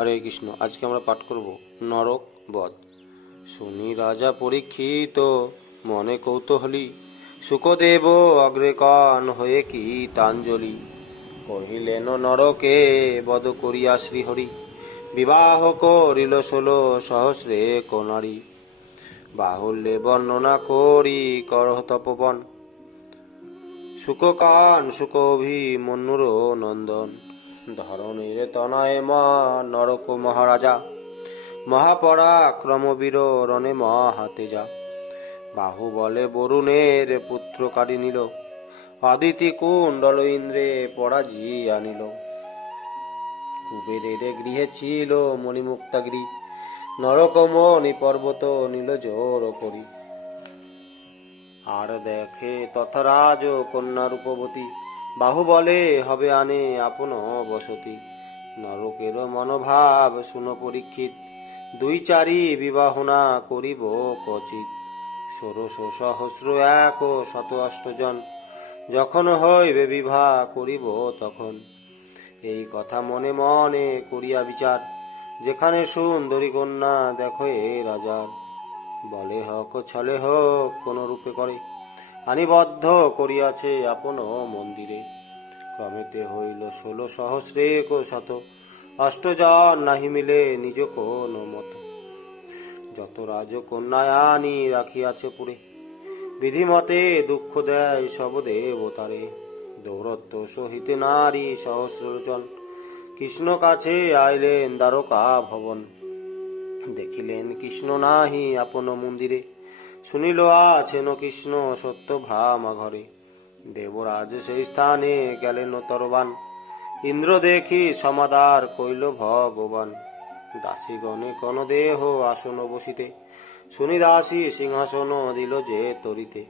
হরে কৃষ্ণ। আজকে আমরা পাঠ করব নরক বধ। শুনি রাজা পরীক্ষিত মনে কৌতূহলী, শুকদেব অগ্রে কন হয়ে কি তাঞ্জলি। কহিলেন নরকে বধ করিয়া শ্রীহরি, বিবাহ করিল 16 সহস্রে কোনারী। বাহুল্যে বর্ণনা করি করহ তপবন, শুককান শুকভিমন্যুর নন্দন। ধরণীর তনয় মা নরক মহারাজা, মহাপরাক্রম বীর রণে মহাতেজা। বাহু বলে বরুণের পুত্র কারি নিল, অদিতি কুণ্ডল ইন্দ্রে পরাজিয়া নিল। কুবেরের গৃহে ছিল মণিমুক্তাগিরি, নরকমণি পর্বত নীল জোর করি। আর দেখে তথা রাজ কন্যা রূপবতী, বাহু বলে হবে আনে আপন বসতি। নরকের মনোভাব শুন পরীক্ষিত, 2-4 বিবাহনা করিব কচিত। 16 সহস্র 100 জন, যখন হইবে বিবাহ করিব তখন। এই কথা মনে মনে করিয়া বিচার, যেখানে সুন্দরী কন্যা দেখো এ রাজার। বলে হোক ছলে হোক কোন রূপে করে, আনিবদ্ধ করিয়াছে আপন মন্দিরে। ক্রমেতে হইল 16 সহস্রে 100, 8 জন নাহি মিলে নিজ কোন মত। যত রাজকন্যায় আনি রাখিয়াছে পুরে, বিধিমতে দুঃখ দেয় সব দেবতারে। দৌরত্ব সহিত নারী সহস্র জন, কৃষ্ণ কাছে আইলেন দ্বারকা ভবন। দেখিলেন কৃষ্ণ নাহি আপন মন্দিরে, শুনিল আছেন কৃষ্ণ সত্যভামা ঘরে। দেবরাজ সেই স্থানে গেলেন তরবান, ইন্দ্র দেখি সমাদার কইল ভগবান। দাসীগণে কোন দেহ আসন বসিতে, শুনি দাসী সিংহাসন দিল যে তরিতে।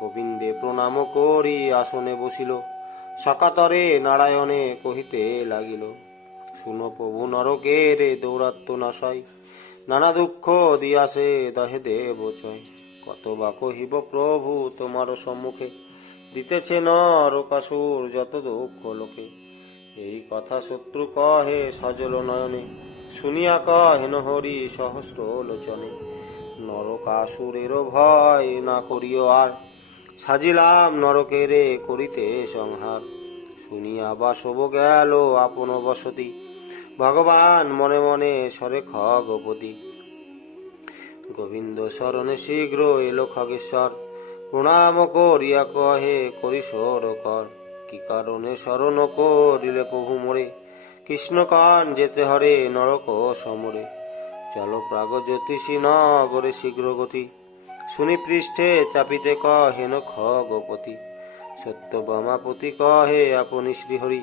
গোবিন্দে প্রণাম করি আসনে বসিল, সকাতরে নারায়ণে কহিতে লাগিল। শুনো প্রভু নরকের দৌরাত্ম নাশয়, নানা দুঃখ দিয়াছে দহে দেব ছয়। কত বা কহিব প্রভু তোমার সম্মুখে, দিতেছে নরকাসুর যত দুঃখ লোকে। এই কথা শত্রু কহে সজল নয়নে, শুনিয়া কহেন হরি সহস্র লোচনে। নরকাসুরের ভয় না করিও আর, সাজিলাম নরকেরে করিতে সংহার। শুনিয়া বাসব গেল আপন বসতি, ভগবান মনে মনে সরে খগপতি। গোবিন্দ শরণে শীঘ্র এলো খগেশ্বর, প্রণাম করিয়া কহে করি সর কর। কি কারণে শরণ করিলে প্রভু মোরে, কৃষ্ণ কান যেতে হরে নরক সমরে। চলো প্রাগ জ্যোতিষী নগরে শীঘ্র গতি, শুনি পৃষ্ঠে চাপিতে কহেন খগপতি। সত্যভামাপতি কহে আপনি শ্রীহরি,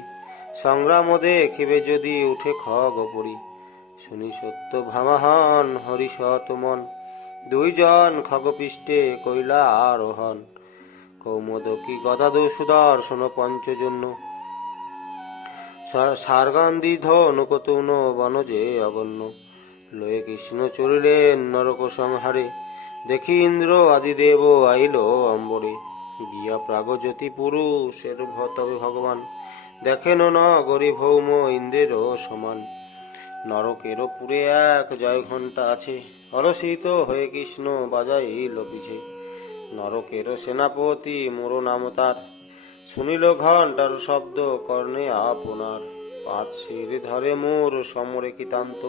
সংগ্রাম দেখিবে যদি উঠে খগপরি। শুনি সত্যভামা হন হরি সতমন, 2 জন খগপৃষ্ঠে কইলা আরোহণ। কৌমোদকী গদাধ সুদর্শন পঞ্চজন্য, সারগান্ধি ধনুক তূণ বনজে অগণ্য। লয়ে কৃষ্ণ চলিলেন নরক সংহারে, দেখি ইন্দ্র আদিদেব আইল অম্বরে। গিয়া প্রাগজ্যোতি পুরুষের তবে ভগবান, দেখেন নগরী ভৌম ইন্দ্রের সমান। নরকের পুরে এক জয় ঘণ্টা আছে, হরষিত হয়ে কৃষ্ণ বাজাইল পিছে। নরকের সেনাপতি মোর নাম তার, শুনিল ঘণ্টার শব্দ কর্ণে আপনার। 5 শির ধরে মোর সমরে কৃতান্ত,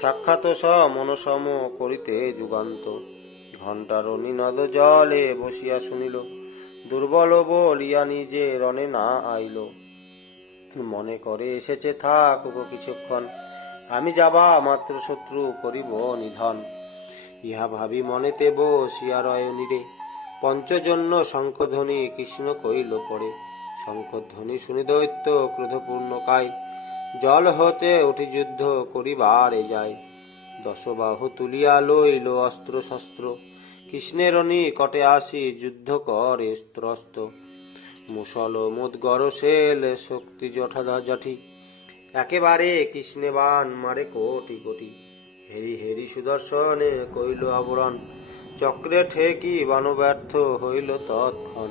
সাক্ষাৎ সমন সম করিতে যুগান্ত। ঘণ্টার নিনদ জলে বসিয়া শুনিল, দুর্বল বলিয়া নিজে রণে না আইল। মনে করে এসেছে থাকুক কিছুক্ষণ, আমি যাবা মাত্র শত্রু করিব নিধন। ইহা ভাবি মনেতে বসিয়া রয় নীরে, পঞ্চজন্য শঙ্খধ্বনি কৃষ্ণ কইল পরে। শঙ্খধ্বনি শুনি দৈত্য ক্রোধপূর্ণ কায়, জল হতে উঠি যুদ্ধ করিবারে যায়। 10 বাহু তুলিয়া লইল অস্ত্র শস্ত্র, কৃষ্ণের নিকটে আসি যুদ্ধ করে ত্রস্ত। মুসল মুদগর শেল শক্তি জঠি, একেবারে কৃষ্ণে বান মারে কোটি কোটি। হেরি হেরি সুদর্শনে কইল আবরণ, চক্রে ঠেকি বান ব্যর্থ হইল তৎক্ষণ।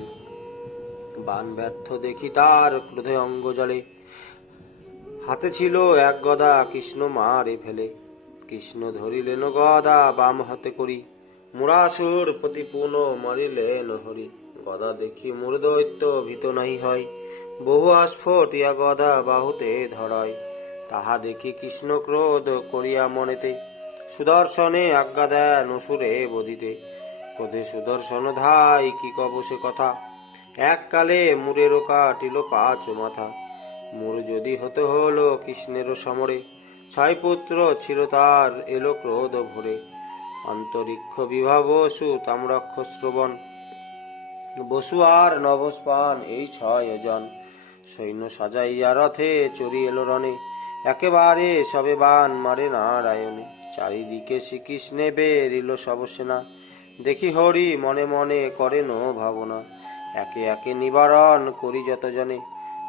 বান ব্যর্থ দেখি তার ক্রোধে অঙ্গ জলে, হাতে ছিল এক গদা, কৃষ্ণ মারে ফেলে। কৃষ্ণ ধরিলেন গদা বাম হাতে করি, মুরাসুর প্রতি পুন মারিলেন হরি। গদা দেখি মোর দৈত্য ভীত নাহি হয়, বহু আস্ফোট ইয়া গদা বাহুতে ধরায়। তাহা দেখি কৃষ্ণ ক্রোধ করিয়া মনেতে, সুদর্শনে আজ্ঞা দেন অসুরে বধিতে। ক্রোধে সুদর্শন ধাই কি কব সে কথা, এককালে মুরেরও কাটিল পাঁচ মাথা। মুর যদি হতে হলো কৃষ্ণের সমরে, ছয় পুত্র ছিল তার এলো ক্রোধ ভরে। অন্তরিক্ষ বিভা বসু তাম্রক্ষ শ্রবণ, বসু আর নভস্পান এই ছয় জন। সৈন্য সাজাইয়া রথে চড়ি এলো রণে, একেবারে সবে বান মারে নারায়ণে। চারিদিকে শ্রীকৃষ্ণে বেরিল সব সেনা, দেখি হরি মনে মনে করেন ভাবনা। একে একে নিবারণ করি যত জনে,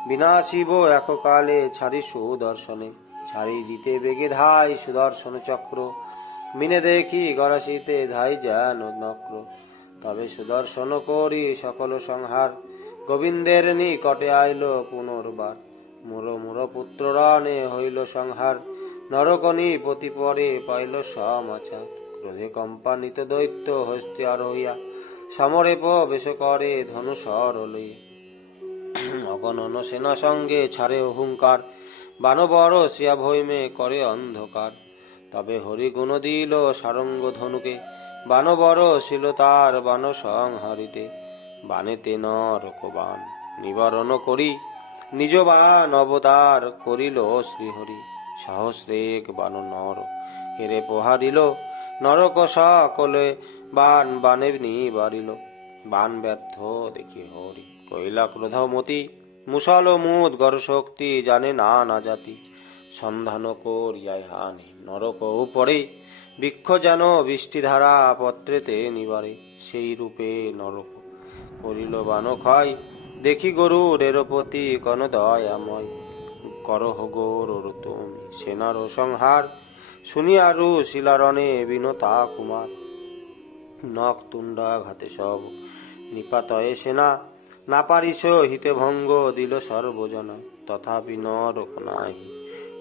বিনাশিব এককালে ছাড়ি সুদর্শনে। ছাড়ি দিতে বেগে ধাই সুদর্শন চক্র, মিনে দেখি গরাসিতে ধাই যেন নক্র। তবে সুদর্শন করি সকল সংহার, গোবিন্দের নিকটে আইল পুনর্বার। মুর মুর পুত্র রণে হইল সংহার, নরকনি পতি পরে পাইল সমাচার। ক্রোধে কম্পানিত দৈত্য হস্তে আরোহিয়া, সমরে প্রবেশ করে ধনুষর লইয়া। অগণন সেনা সঙ্গে ছাড়ে অহংকার, বানবর সিয়া ভৈমে করে অন্ধকার। তবে হরি গুণ দিল সারঙ্গ ধনুকে, বানবর ছিল তার বান সংহারিতে। বানেতে নরক বান নিবারণ করি, নিজ বান অবতার করিল শ্রীহরি। সহস্রেক বান নর হেরে প্রহারিল, নরক সকলে বান বানে নিবারিল। বান ব্যর্থ দেখি হরি কইলা ক্রোধমতি, মুসল মুদ গর শক্তি জানে না জাতি। সন্ধান করিয়ায় হানি নরক উপরে, বৃক্ষ যেন বৃষ্টিধারা পত্রেতে নিবারে। সেই রূপে নরক করিল বান ক্ষয়, দেখি গরুর এরপতি কন দয়াময়। করহ গৌর তুমি সেনার সংহার, শুনিয়ারু শিলারণে বিনতা কুমার। নখ তুণ্ডা ঘাতে সব নিপাতয়ে সেনা, না পারিস হিতে ভঙ্গ দিল সর্বজনা। তথাপি নরক নাহি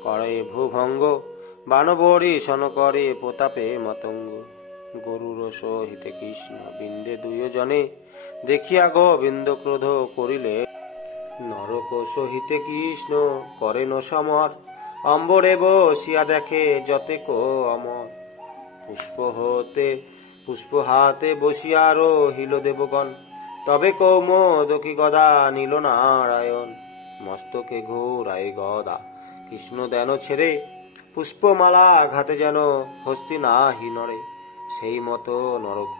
করে ভূভঙ্গ, বানবরী সন করে প্রতাপে মাতঙ্গ। গরুর সহিতে কৃষ্ণ বিন্দে দুই জনে, দেখিয়া গোবিন্দ ক্রোধ করিলে। নরক সহিতে কৃষ্ণ করেন সমর, অম্বরে বসিয়া দেখে যতেক অমর। পুষ্প হাতে বসিয়া রহিল দেবগণ, তবে কৌমোদকী গদা নিল নারায়ণ। মস্তকে ঘোরায় গদা কৃষ্ণ দেন ছেড়ে, পুষ্পমালা ঘাতে যেন হস্তি নাহি নড়ে। সেই মতো নরক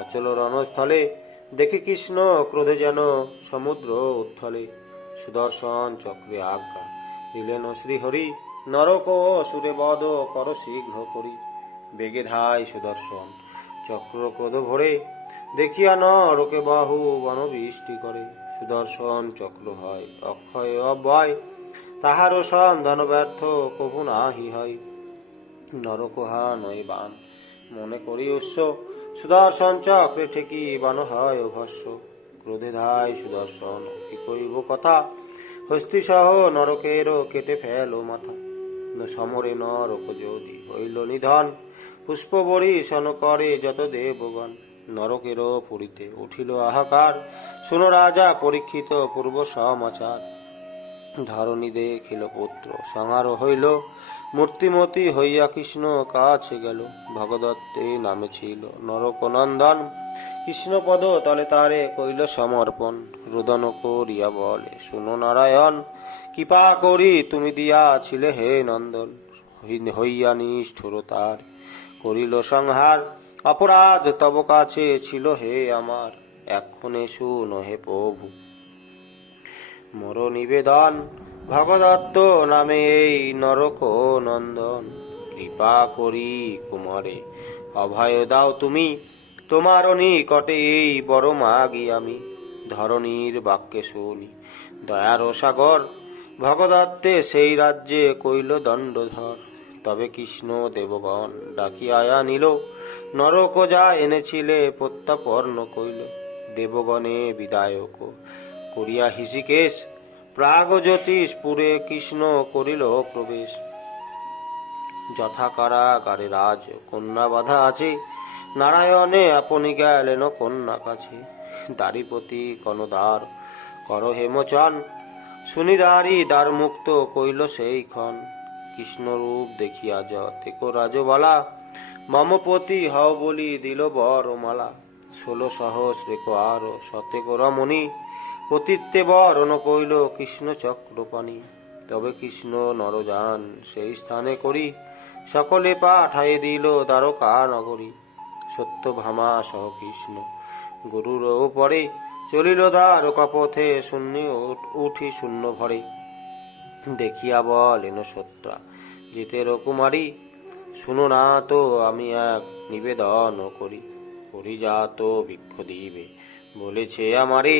অচল রণস্থলে, দেখি কৃষ্ণ ক্রোধে যেন সমুদ্র উত্থলে। সুদর্শন চক্রে আজ্ঞা দিলেন শ্রীহরি, নরক অসুরে বধ কর শীঘ্র করি। বেগে ধাই সুদর্শন চক্র ক্রোধ ভরে, দেখিয়া নরকে বাহু বনবৃষ্টি করে। সুদর্শন চক্র হয় অক্ষয় অব্যয়, তাহারও সন্ধান ব্যর্থ কভু নাহি হয়। নরক নয় বান মনে করি উৎস, সুদর্শন চক্রে ঠেকি বান হয় ভস্য। ক্রোধে ধাই সুদর্শন কি কইব কথা, হস্তি সহ নরকেরও কেটে ফেলো মাথা। সমরে নরক যদি হইল নিধন, পুষ্প বরিশন করে যত দেবগণ। নরকেরও পুরীতে উঠিল হাহাকার, শুনো রাজা পরীক্ষিত পূর্ব সমাচার। ধরণী দেখিল পুত্র সংহার হইল, মূর্তিমতি হইয়া কৃষ্ণ কাছে গেল। ভগদত্তে নামে ছিল নরক নন্দন, কৃষ্ণপদ তলে তারে কইল সমর্পণ। রুদন করিয়া বলে শুনো নারায়ণ, কৃপা করি তুমি দিয়াছিলে হে নন্দন। হইয়া নিষ্ঠুর তার করিল সংহার, অপরাধ তব কাছে ছিল হে আমার। এক্ষণে শুনো হে প্রভু মোর নিবেদন, ভগদত্ত নামে এই নরক নন্দন। কৃপা করি কুমারে অভয় দাও তুমি, তোমার নিকটে এই বড় মাগি আমি। ধরণীর বাক্যে শুনি দয়ার সাগর, ভগদত্তে সেই রাজ্যে কইল দণ্ডধর। তবে কৃষ্ণ দেবগণ ডাকিয়া আনিল, নরক যা এনেছিলে প্রত্যাপন্ন কইল। দেবগণে বিদায়ক করিয়া হৃষিকেশ, প্রাগজ্যোতিষপুরে কৃষ্ণ করিল প্রবেশ। যথা কারাগারে রাজ কন্যা বাধা আছে, নারায়ণে আপনি গেলেন কন্যা কাছে। দ্বারিপতি কনদার কর হেমচন, শুনি দ্বারি দ্বার মুক্ত কইল সেই ক্ষণ। কৃষ্ণরূপ দেখিয়া যতেক রাজবালা, মমপতি হও বলি দিল বরমালা। 16 সহস্রেক আর শতেক রমণী, পতিত্বে বরণ কইল কৃষ্ণ চক্রপাণি। তবে কৃষ্ণ নরযান সেই স্থানে করি, সকলে পাঠায়ে দিল দ্বারকা নগরী। সত্যভামা সহ কৃষ্ণ গরুর পরে, চলিল দ্বারকা পথে শূন্য উঠি শূন্য ভরে। দেখিয়া বলেন সত্যা জিতের কুমারী, শুনো না তো আমি এক নিবেদন করি। পরিজাত বৃক্ষ দিবে বলেছে আমারে,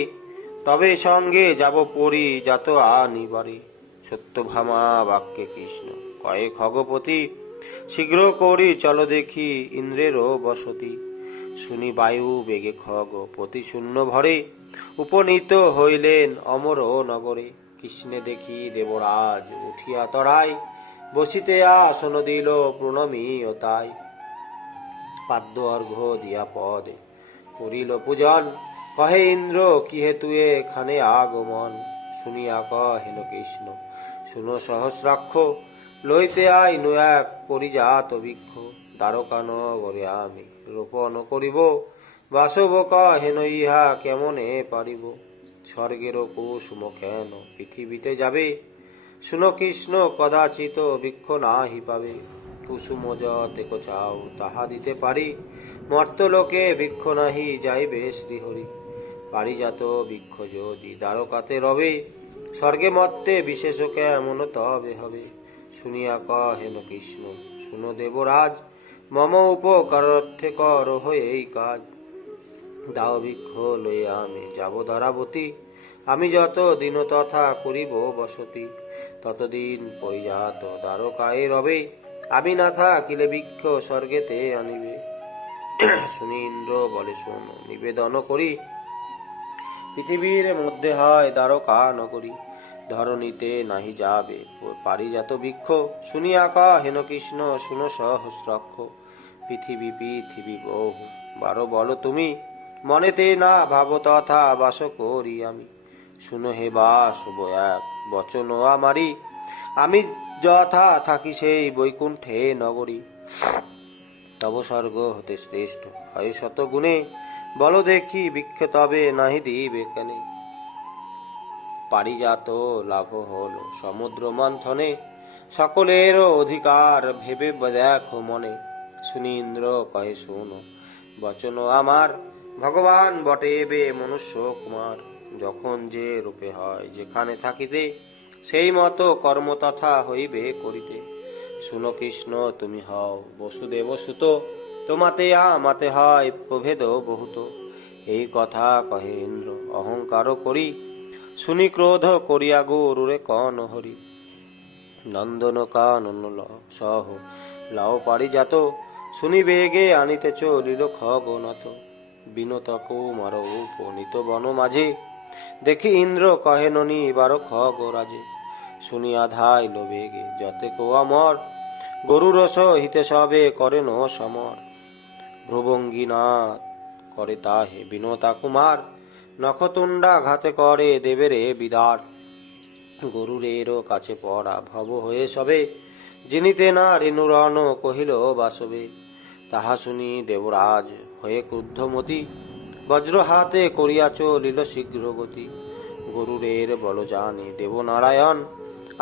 তবে সঙ্গে যাব পরিজাত আনিবারে। সত্যভামা বাক্যে কৃষ্ণ কয়ে খগপতি, শীঘ্র করি চলো দেখি ইন্দ্রেরও বসতি। শুনি বায়ু বেগে খগপতি শূন্য ভরে, উপনীত হইলেন অমর নগরে। কৃষ্ণে দেখি দেবরাজ উঠিয়া তরায়, বসিতে আসন দিল প্রণমী ও তাই। পাদ্য অর্ঘ্য দিয়া পদে করিল পূজন, কহে ইন্দ্র কি হেতু এখানে আগমন। শুনিয়া কহেন কৃষ্ণ শুনো সহস্রাক্ষ, লইতে আইনু এক পরিজাত বৃক্ষ। দ্বারকা নগরে আমি রোপণ করিব, বাসব কহেন ইহা কেমনে পারিব। স্বর্গের কুসুম কেন পৃথিবীতে যাবে, শুনো কৃষ্ণ কদাচিত বৃক্ষ নাহি পাবে। কুসুম যতেক চাও তাহা দিতে পারি, মর্তলোকে বৃক্ষ নাহি যাইবে শ্রীহরি। পারিজাত বৃক্ষ যদি দ্বারকাতে রবে, স্বর্গে মর্তে বিশেষ কেমন তবে হবে। শুনিয়া কহেন কৃষ্ণ শুনো দেবরাজ, মম উপকারার্থে কর হয়ে এই কাজ। দাও বৃক্ষ লয়ে আমি যাব দ্বারাবতী, আমি যত দিন তথা করিব বসতি। ততদিন পরিজাত দ্বারকায় রবে, আমি না থাকিলে বৃক্ষ স্বর্গেতে আনিবে। শুনি ইন্দ্র বলে শোন নিবেদন করি, পৃথিবীর মধ্যে হয় দ্বারকা নগরী। ধরণীতে নাহি যাবে পারিজাত বৃক্ষ, শুনিয়া কহেন কৃষ্ণ শুনো সহস্রাক্ষ। পৃথিবী পৃথিবী বহু বার বলো তুমি, মনেতে না ভাব তথা বাস করি আমি। শুনো হে বাসব এক বচন আমারি, আমি যথা থাকি সেই বৈকুণ্ঠে নগরী। তব স্বর্গ হতে শ্রেষ্ঠ হয় শত গুণে, বল দেখি বৃক্ষ তবে নাহি দিবে কেনে। পারিজাত লাভ হল সমুদ্র মন্থনে, সকলের অধিকার ভেবে দেখো মনে। শুনি ইন্দ্র কহে শোনো বচন আমার, ভগবান বটে এবে মনুষ্য কুমার। যখন যে রূপে হয় যেখানে থাকিতে, সেই মতো কর্ম তথা হইবে করিতে। শুনো কৃষ্ণ তুমি হও বসুদেব সুত, তোমাতে আমাতে হয় প্রভেদ বহুত। এই কথা কহে ইন্দ্র অহংকার করি, শুনি ক্রোধ করিয়া গরুরে কন হরি। নন্দন কানন সহ লাও পারিজাত, শুনি বেগে আনিতে চলিল খগনাথ। বিনত কুমার উপনীত বন মাঝে, দেখি ইন্দ্র কহেন নিবার খগরাজে। শুনিয়া ধাইল বেগে যতেক অমর, গরুর সহিতে সবে করেন সমর। ভ্রুভঙ্গিনাথ করে তাহে বিনতা কুমার, নখতুণ্ডা ঘাতে করে দেবেরে বিদার। গরুরের কাছে পড়া ভব হয়ে সবে, জিনিতে না রেণুরণ কহিল বাসবে। তাহা শুনি দেবরাজ হয়ে ক্রুদ্ধমতি, বজ্র হাতে করিয়া চলিল শীঘ্র গতি। গরুরের বল জানি দেবনারায়ণ,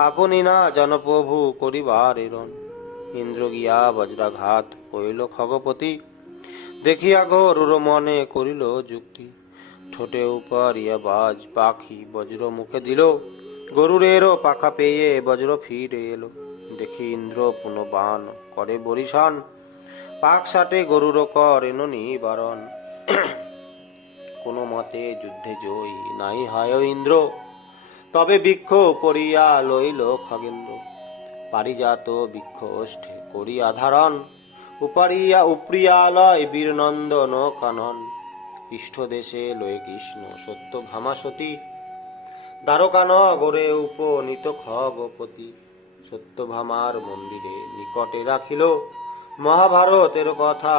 আপনি না জান প্রভু করিবার এরণ। ইন্দ্র গিয়া বজ্রাঘাত কইল খগপতি, দেখিয়া গরুর মনে করিল যুক্তি। ঠোঁটে উপারিয়া বাজ পাখি বজ্র মুখে দিল, গরুরের পাখা পেয়ে বজ্র ফিরে এলো। দেখি ইন্দ্র পুনঃ বাণ করে বরিশান, পাক সাটে গরুর করেন নিবারণ। কোন মতে যুদ্ধে জয়ী নাই হয় ইন্দ্র, তবে বৃক্ষ পড়িয়া লইল খগেন্দ্র। পারিজাত বৃক্ষ ওষ্ঠে করিয়া ধারণ, উপারিয়া উপরিয়ালয় বীর নন্দন কানন। পৃষ্ঠ দেশে লয়ে কৃষ্ণ সত্যভামা সতী, দ্বারকানগরে উপনীত খগপতি সত্যভামার মন্দিরে নিকটে রাখিল মহাভারতের কথা